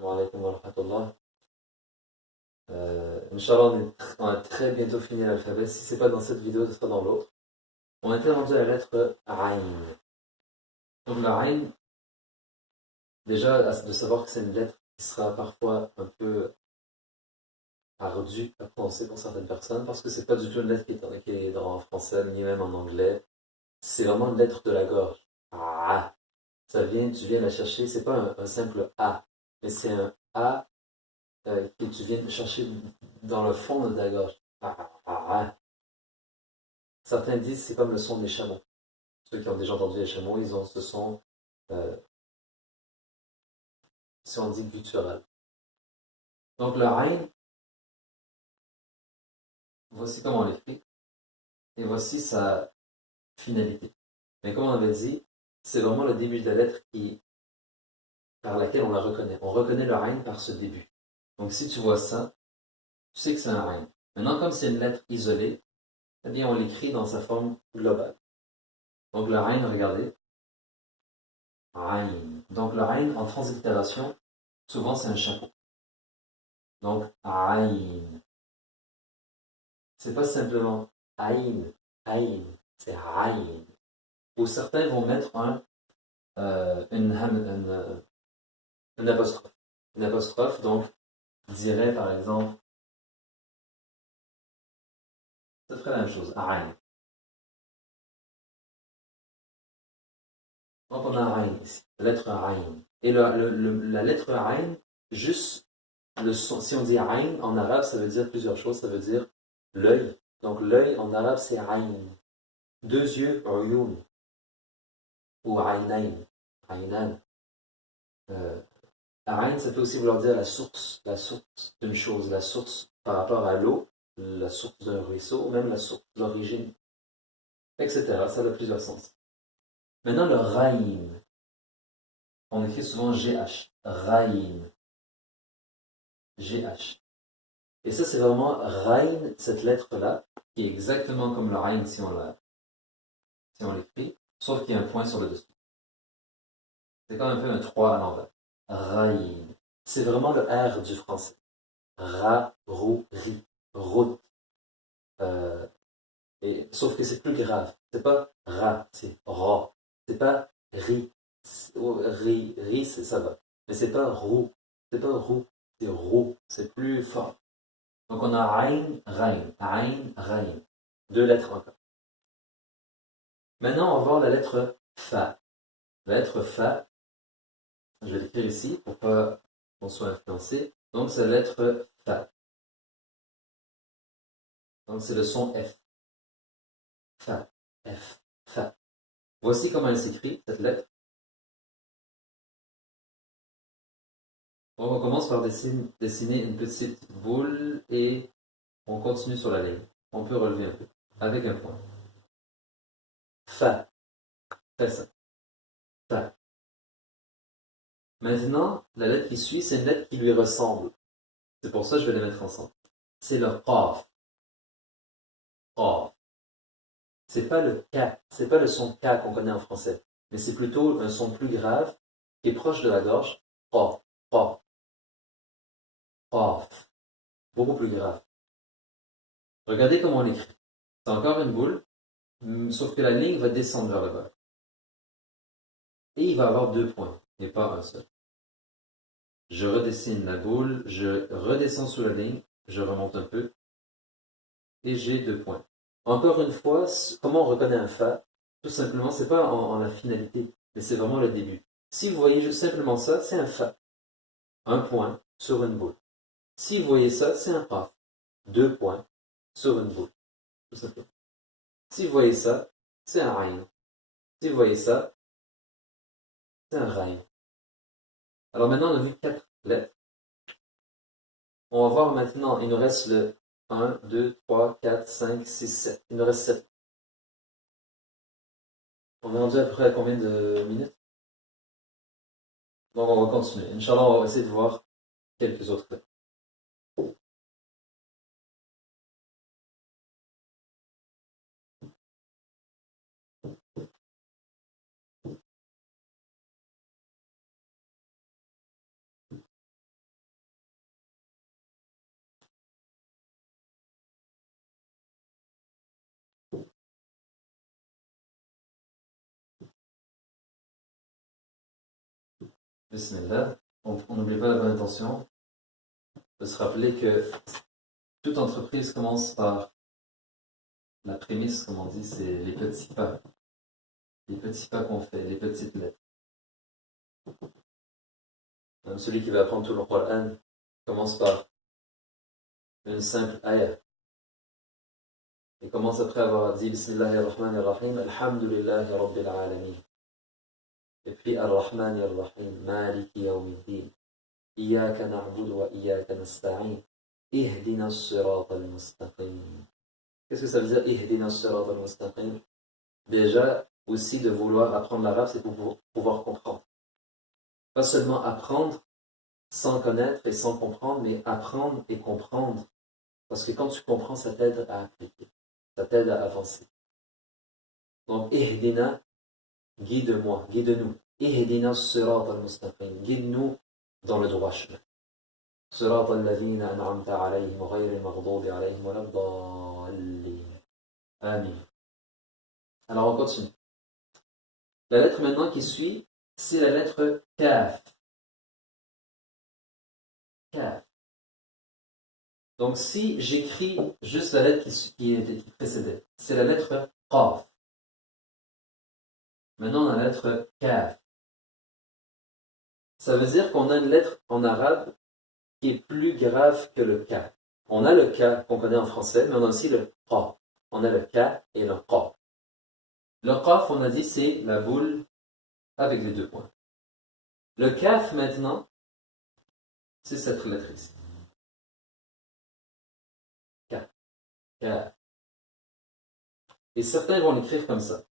Assalamu alaikum wa rahmatullah. Inch'Allah, on a très bientôt fini l'alphabet. Si c'est pas dans cette vidéo, ce sera dans l'autre. On était rendu à la lettre Ayn. Donc la Ayn, déjà de savoir que c'est une lettre qui sera parfois un peu ardue à prononcer pour certaines personnes, parce que c'est pas du tout une lettre qui est en français, ni même en anglais. C'est vraiment une lettre de la gorge. Ah, tu viens la chercher, c'est pas un simple A, mais c'est un A que tu viens chercher dans le fond de ta gorge. Certains disent que c'est comme le son des chameaux. Ceux qui ont déjà entendu les chameaux, ils ont ce son, euh, si on dit guttural. Donc le Ain, voici comment on l'écrit, et voici sa finalité. Mais comme on avait dit, c'est vraiment le début de la lettre par laquelle on la reconnaît. On reconnaît le Ain par ce début. Donc si tu vois ça, tu sais que c'est un Ain. Maintenant, comme c'est une lettre isolée, eh bien on l'écrit dans sa forme globale. Donc le Ain, regardez, Ain. Donc le Ain, en translittération, souvent c'est un chapeau. Donc Ain. C'est pas simplement Ain, Ain, c'est Ain. Ou certains vont mettre une apostrophe. Une apostrophe, donc, dirait par exemple, ça ferait la même chose, Ain. Donc on a Ain ici, la lettre Ain. Et la lettre Ain, juste le son, si on dit Ain en arabe, ça veut dire plusieurs choses. Ça veut dire l'œil. Donc l'œil en arabe, c'est Ain. Deux yeux, Uyun. Ou Ainain. Ainan. Ain, ça peut aussi vouloir dire la source d'une chose, la source par rapport à l'eau, la source d'un ruisseau, ou même la source, l'origine, etc. Ça a plusieurs sens. Maintenant, le Raïn. On écrit souvent GH. Raïn. GH. Et ça, c'est vraiment Raïn, cette lettre-là, qui est exactement comme le Raïn si on l'écrit, sauf qu'il y a un point sur le dessus. C'est comme un peu un 3 à l'envers. Raïn. C'est vraiment le R du français. Ra, rou, ri. Route. Euh, sauf que c'est plus grave. C'est pas ra, c'est ra. C'est pas ri. Ri, ça va. Mais c'est pas roux. C'est pas roux. C'est roux. C'est plus fort. Donc on a ain, rain. Ain, rain. Deux lettres encore. Maintenant, on va voir la lettre fa. La lettre fa, je vais l'écrire ici pour pas qu'on soit influencé. Donc c'est la lettre fa. Donc c'est le son F. Fa. F. Fa. Voici comment elle s'écrit, cette lettre. On commence par dessiner une petite boule et on continue sur la ligne. On peut relever un peu, avec un point. Fa. Fais ça. Fa. Maintenant, la lettre qui suit, c'est une lettre qui lui ressemble. C'est pour ça que je vais les mettre ensemble. C'est le qaf. Qaf. C'est pas le K. C'est pas le son K qu'on connaît en français. Mais c'est plutôt un son plus grave qui est proche de la gorge. Qaf. Qaf. Qaf. Beaucoup plus grave. Regardez comment on l'écrit. C'est encore une boule, sauf que la ligne va descendre vers le bas. Et il va avoir deux points, et pas un seul. Je redessine la boule, je redescends sous la ligne, je remonte un peu, et j'ai deux points. Encore une fois, comment on reconnaît un fa? Tout simplement, c'est pas en la finalité, mais c'est vraiment le début. Si vous voyez juste simplement ça, c'est un fa. Un point sur une boule. Si vous voyez ça, c'est un qaf. Deux points sur une boule. Tout simplement. Si vous voyez ça, c'est un ayn. Si vous voyez ça, c'est un rayn. Alors maintenant, on a vu quatre lettres. On va voir maintenant, il nous reste le 1, 2, 3, 4, 5, 6, 7. Il nous reste 7. On est rendu à peu près à combien de minutes? Donc on va continuer. Inch'Allah, on va essayer de voir quelques autres lettres. Bismillah. On n'oublie pas la bonne intention de se rappeler que toute entreprise commence par la prémisse, comme on dit, c'est les petits pas. Les petits pas qu'on fait, les petites lettres. Même celui qui va apprendre tout le Coran commence par une simple ayah. Et commence après avoir dit Bismillahirrahmanirrahim, Alhamdulillahi Rabbil Alamin. Et puis Ar-Rahmanir-Rahim, Maliki Yawmiddin, Iyaka na'budu wa Iyaka nasta'in, Ihdina as-sirata al-mustaqim. Qu'est-ce que ça veut dire Ihdina as-sirata al-mustaqim? Déjà, aussi de vouloir apprendre l'arabe, c'est pour pouvoir comprendre. Pas seulement apprendre sans connaître et sans comprendre, mais apprendre et comprendre. Parce que quand tu comprends, ça t'aide à appliquer, ça t'aide à avancer. Donc, Ihdina, guide-moi, guide-nous. Ihdina as-sirata al-mustaqim. Guide-nous dans le droit chemin. Sirata alladhina an'amta alayhim ghayri al-maghdubi alayhim wa lad-dallin. Amin. Alors on continue. La lettre maintenant qui suit, c'est la lettre Kaf. Kaf. Donc si j'écris juste la lettre qui précédait, c'est la lettre Qaf. Maintenant on a la lettre Kaf. Ça veut dire qu'on a une lettre en arabe qui est plus grave que le K. On a le K qu'on connaît en français, mais on a aussi le Qaf. On a le K et le Qaf. Le Qaf, on a dit, c'est la boule avec les deux points. Le Kaf, maintenant, c'est cette lettre ici. K. K. Et certains vont l'écrire comme ça.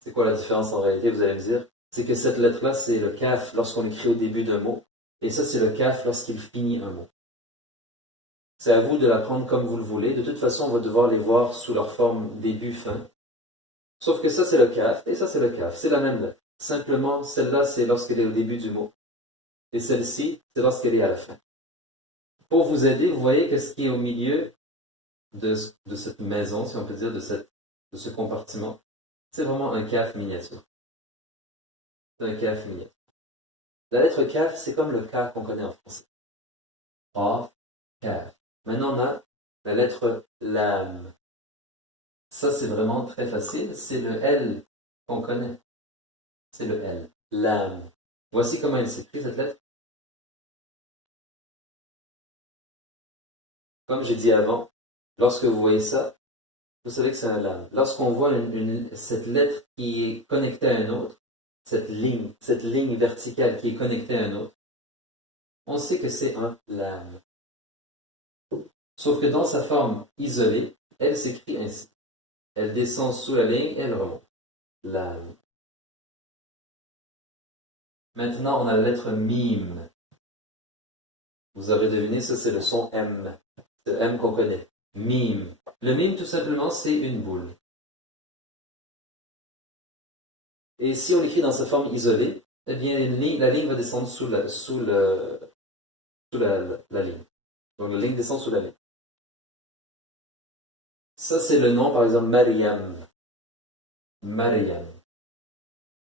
C'est quoi la différence en réalité, vous allez me dire? C'est que cette lettre-là, c'est le Kaf lorsqu'on l'écrit au début d'un mot. Et ça, c'est le Kaf lorsqu'il finit un mot. C'est à vous de l'apprendre comme vous le voulez. De toute façon, on va devoir les voir sous leur forme début-fin. Sauf que ça, c'est le Kaf, et ça, c'est le Kaf. C'est la même lettre. Simplement, celle-là, c'est lorsqu'elle est au début du mot. Et celle-ci, c'est lorsqu'elle est à la fin. Pour vous aider, vous voyez que ce qui est au milieu de cette maison, si on peut dire, de ce compartiment, c'est vraiment un Kaf miniature. C'est un Kaf miniature. La lettre Kaf, c'est comme le K qu'on connaît en français. Qaf, Kaf. Maintenant, on a la lettre Lam. Ça, c'est vraiment très facile. C'est le L qu'on connaît. C'est le L. Lam. Voici comment elle s'écrit, cette lettre. Comme j'ai dit avant, lorsque vous voyez ça, vous savez que c'est un lam. Lorsqu'on voit cette lettre qui est connectée à une autre, cette ligne verticale qui est connectée à une autre, on sait que c'est un lam. Sauf que dans sa forme isolée, elle s'écrit ainsi. Elle descend sous la ligne, elle remonte. Lam. Maintenant, on a la lettre mim. Vous avez deviné, ça c'est le son M. C'est le M qu'on connaît. Mim. Le mim, tout simplement, c'est une boule. Et si on l'écrit dans sa forme isolée, eh bien, la ligne va descendre sous la ligne. Donc la ligne descend sous la ligne. Ça, c'est le nom, par exemple, Maryam. Maryam.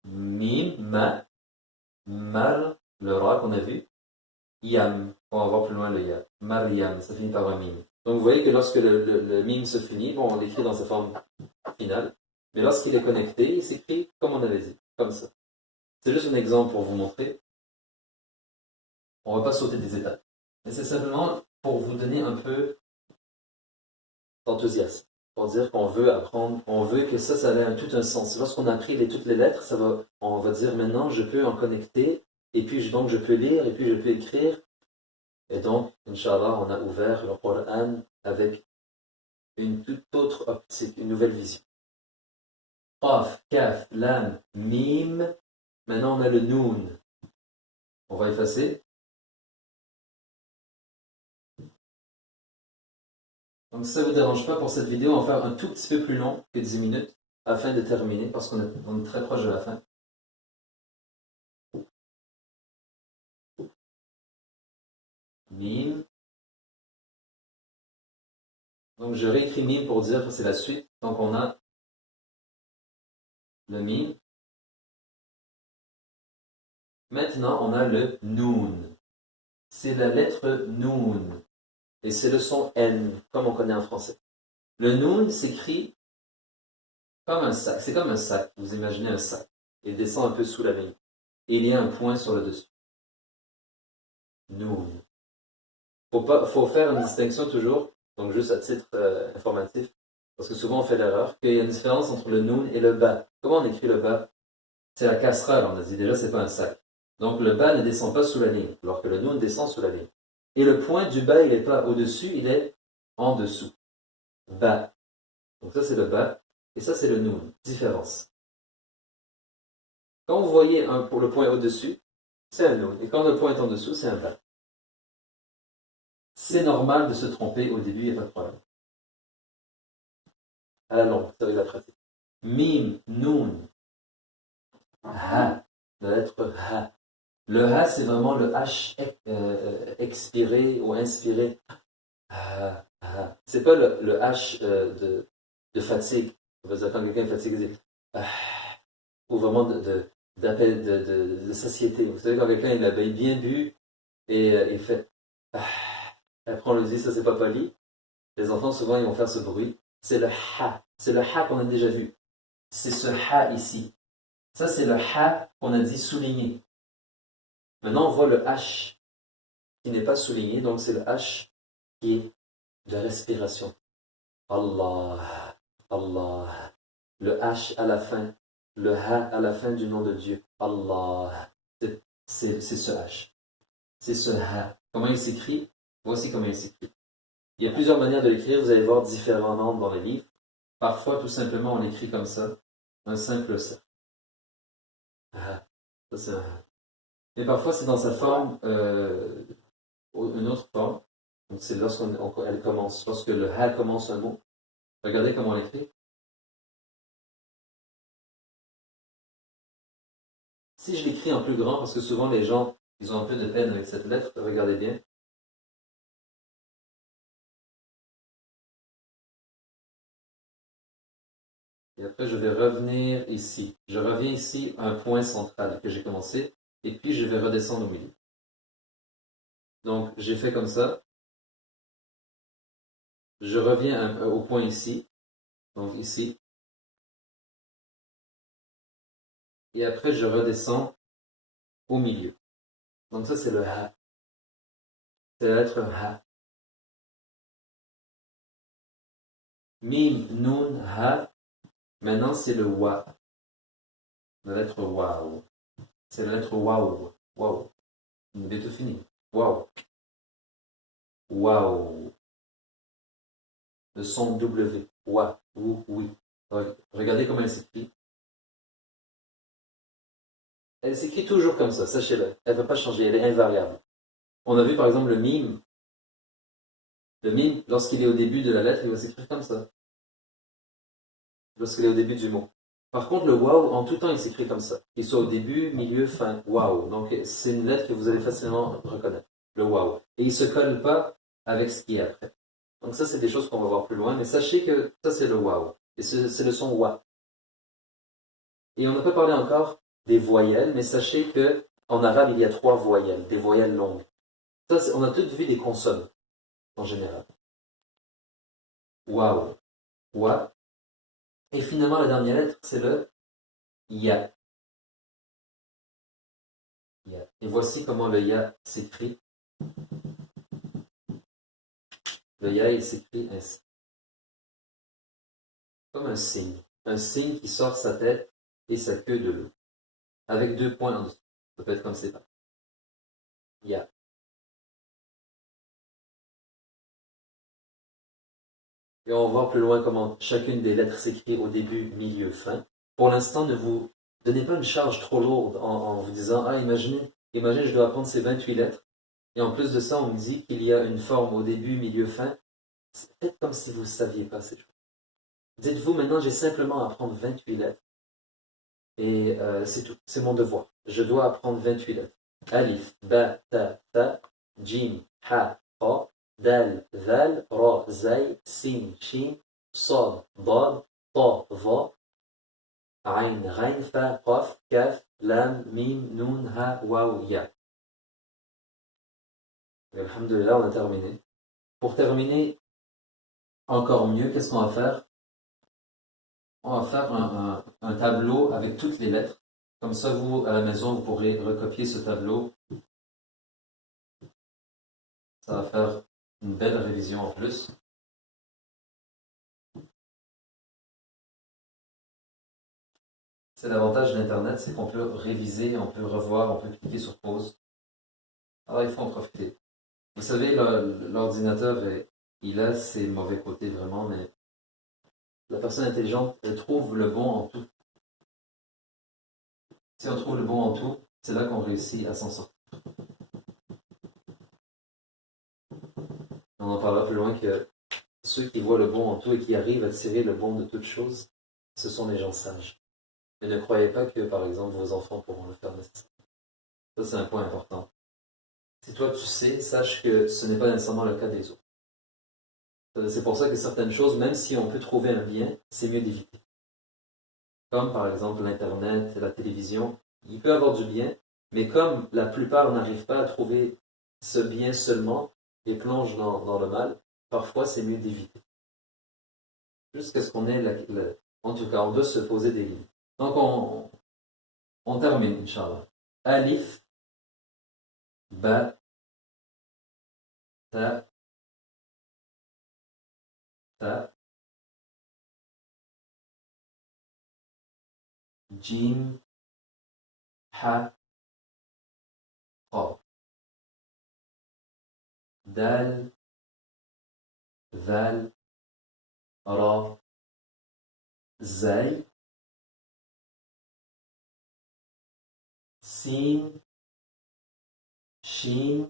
Mim, ma, mar, le ra qu'on a vu, yam. On va voir plus loin le ya. Maryam, ça finit par un mim. Donc vous voyez que lorsque le mim se finit, bon, on l'écrit dans sa forme finale. Mais lorsqu'il est connecté, il s'écrit comme on avait dit, comme ça. C'est juste un exemple pour vous montrer. On ne va pas sauter des étapes. Mais c'est simplement pour vous donner un peu d'enthousiasme. Pour dire qu'on veut apprendre, on veut que ça ait tout un sens. Lorsqu'on a appris toutes les lettres, on va dire maintenant, je peux en connecter, et puis donc je peux lire, et puis je peux écrire. Et donc, Inch'Allah, on a ouvert le Coran avec une toute autre optique, une nouvelle vision. Qaf, Kaf, Lam, Mim. Maintenant, on a le Noun. On va effacer. Donc, si ça ne vous dérange pas, pour cette vidéo, on va faire un tout petit peu plus long que 10 minutes afin de terminer, parce qu'on est très proche de la fin. Mim. Donc, je réécris Mim pour dire que c'est la suite. Donc, on a le Mim. Maintenant, on a le noun. C'est la lettre noun. Et c'est le son N, comme on connaît en français. Le noun s'écrit comme un sac. C'est comme un sac. Vous imaginez un sac. Il descend un peu sous la ligne. Et il y a un point sur le dessus. Noun. Faut faire une distinction toujours, donc juste à titre informatif, parce que souvent on fait l'erreur, qu'il y a une différence entre le noun et le ba. Comment on écrit le ba? C'est la casserole, on a dit déjà, c'est pas un sac. Donc le ba ne descend pas sous la ligne, alors que le noun descend sous la ligne. Et le point du ba, il n'est pas au-dessus, il est en dessous. Ba. Donc ça c'est le ba, et ça c'est le noun. Différence. Quand vous voyez pour le point au-dessus, c'est un noun. Et quand le point est en dessous, c'est un ba. C'est normal de se tromper au début, il n'y a pas de problème. À la longue, c'est avec la pratique. Mim, noun, ha, la lettre ha. Le ha, c'est vraiment le H expiré ou inspiré. Ha, ha. C'est pas le H de fatigue. Quand quelqu'un est fatigué, il dit ou vraiment d'appel de satiété. Vous savez, quand quelqu'un il a bien bu et il fait après on le dit, ça c'est pas poli. Les enfants, souvent, ils vont faire ce bruit. C'est le ha. C'est le ha qu'on a déjà vu. C'est ce ha ici. Ça, c'est le ha qu'on a dit souligné. Maintenant, on voit le h qui n'est pas souligné. Donc, c'est le h qui est de respiration. Allah, Allah. Le h à la fin. Le ha à la fin du nom de Dieu. Allah. C'est ce h. C'est ce ha. Comment il s'écrit? Voici comment il s'écrit. Il y a plusieurs manières de l'écrire. Vous allez voir différents nombres dans les livres. Parfois, tout simplement, on l'écrit comme ça. Un simple cercle. Ha. Ça, c'est un ha. Et parfois, c'est dans sa forme, une autre forme. Donc, c'est lorsqu'elle commence, lorsque le ha commence un mot. Regardez comment on l'écrit. Si je l'écris en plus grand, parce que souvent les gens, ils ont un peu de peine avec cette lettre, regardez bien. Et après, je vais revenir ici. Je reviens ici à un point central que j'ai commencé, et puis je vais redescendre au milieu. Donc, j'ai fait comme ça. Je reviens au point ici, donc ici. Et après, je redescends au milieu. Donc ça, c'est le ha. C'est la lettre ha. Mim, nun, ha. Maintenant, c'est le wa. La lettre waouh. C'est la lettre waouh. Waouh. Bientôt fini. Waouh. Waouh. Le son W. Wa. Ou, oui. Regardez comment elle s'écrit. Elle s'écrit toujours comme ça, sachez-le. Elle ne va pas changer, elle est invariable. On a vu par exemple le mime. Le mime, lorsqu'il est au début de la lettre, il va s'écrire comme ça. Lorsqu'il est au début du mot. Par contre, le waouh, en tout temps, il s'écrit comme ça. Qu'il soit au début, milieu, fin. Waouh. Donc, c'est une lettre que vous allez facilement reconnaître. Le waouh. Et il ne se colle pas avec ce qui est après. Donc, ça, c'est des choses qu'on va voir plus loin. Mais sachez que ça, c'est le waouh. Et c'est le son wa. Et on n'a pas parlé encore des voyelles, mais sachez que en arabe, il y a 3 voyelles, des voyelles longues. Ça, on a toutes vu des consonnes, en général. Waouh. Wa. Et finalement, la dernière lettre, c'est le ya. Ya. Et voici comment le ya s'écrit. Le ya, il s'écrit ainsi. Comme un signe. Un signe qui sort sa tête et sa queue de l'eau. Avec 2 points en dessous. Ça peut être comme c'est pas. Ya. Et on va voir plus loin comment chacune des lettres s'écrit au début, milieu, fin. Pour l'instant, ne vous donnez pas une charge trop lourde en vous disant ah, imaginez, je dois apprendre ces 28 lettres. Et en plus de ça, on me dit qu'il y a une forme au début, milieu, fin. Faites comme si vous ne saviez pas ces choses. Dites-vous maintenant, j'ai simplement à apprendre 28 lettres. Et c'est tout. C'est mon devoir. Je dois apprendre 28 lettres. Alif, ba, ta, ta, jim, ha, ha, dal, ذال, ra, zay, sin, shin, صاد, ضاد, ta, va, Ayn, Rain, Fa, Qaf, Kaf, Lam, Mim, Nun, Ha, Waw, Ya. Et alhamdulillah, on a terminé. Pour terminer encore mieux, qu'est-ce qu'on va faire? On va faire un tableau avec toutes les lettres. Comme ça, vous, à la maison, vous pourrez recopier ce tableau. Ça va faire une belle révision en plus. C'est l'avantage d'Internet, c'est qu'on peut réviser, on peut revoir, on peut cliquer sur pause. Alors il faut en profiter. Vous savez, l'ordinateur, il a ses mauvais côtés vraiment, mais la personne intelligente, elle trouve le bon en tout. Si on trouve le bon en tout, c'est là qu'on réussit à s'en sortir. On en parlera plus loin que ceux qui voient le bon en tout et qui arrivent à tirer le bon de toutes choses, ce sont les gens sages. Et ne croyez pas que, par exemple, vos enfants pourront le faire nécessairement. Ça, c'est un point important. Si toi tu sais, sache que ce n'est pas nécessairement le cas des autres. C'est pour ça que certaines choses, même si on peut trouver un bien, c'est mieux d'éviter. Comme par exemple l'Internet, la télévision, il peut y avoir du bien, mais comme la plupart n'arrivent pas à trouver ce bien seulement et plongent dans le mal, parfois c'est mieux d'éviter. Jusqu'à ce qu'on ait en tout cas, on doit se poser des limites. Donc on termine, Inch'Allah. Alif, Ba, Ta, Ta, Jim, Ha, Ra. Dal, Val, Ra, Zay, Sin, Shin,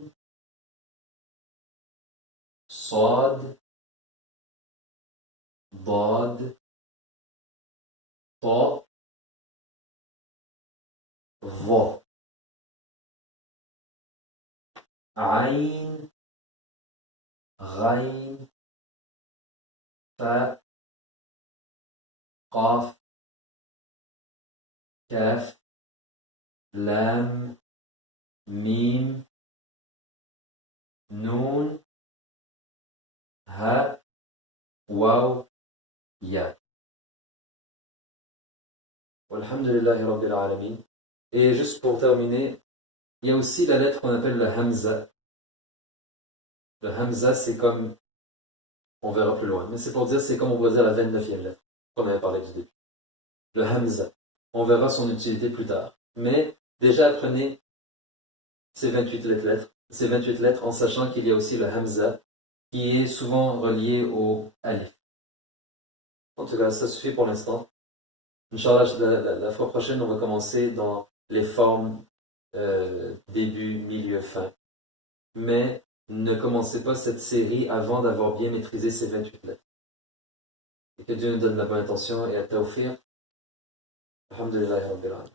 Sod, Dod, Ta, Va. Ain, Ghain, Fa, Qaf, Kaf, Lam, Mim, Nun, Ha, Waw, Ya. Walhamdulillahi Rabbil Alamin. Et juste pour terminer, il y a aussi la lettre qu'on appelle le Hamza. Le Hamza, c'est comme, on verra plus loin, mais c'est pour dire, c'est comme on pourrait dire la 29e lettre, qu'on avait parlé du début. Le Hamza. On verra son utilité plus tard. Mais déjà apprenez ces 28 lettres, ces 28 lettres en sachant qu'il y a aussi le Hamza qui est souvent relié au Alif. En tout cas, ça suffit pour l'instant. Inch'Allah, la fois prochaine, on va commencer dans les formes début, milieu, fin. Mais ne commencez pas cette série avant d'avoir bien maîtrisé ces 28 lettres. Et que Dieu nous donne la bonne intention et à tawfiq. Alhamdulillah Rabbil Alamin.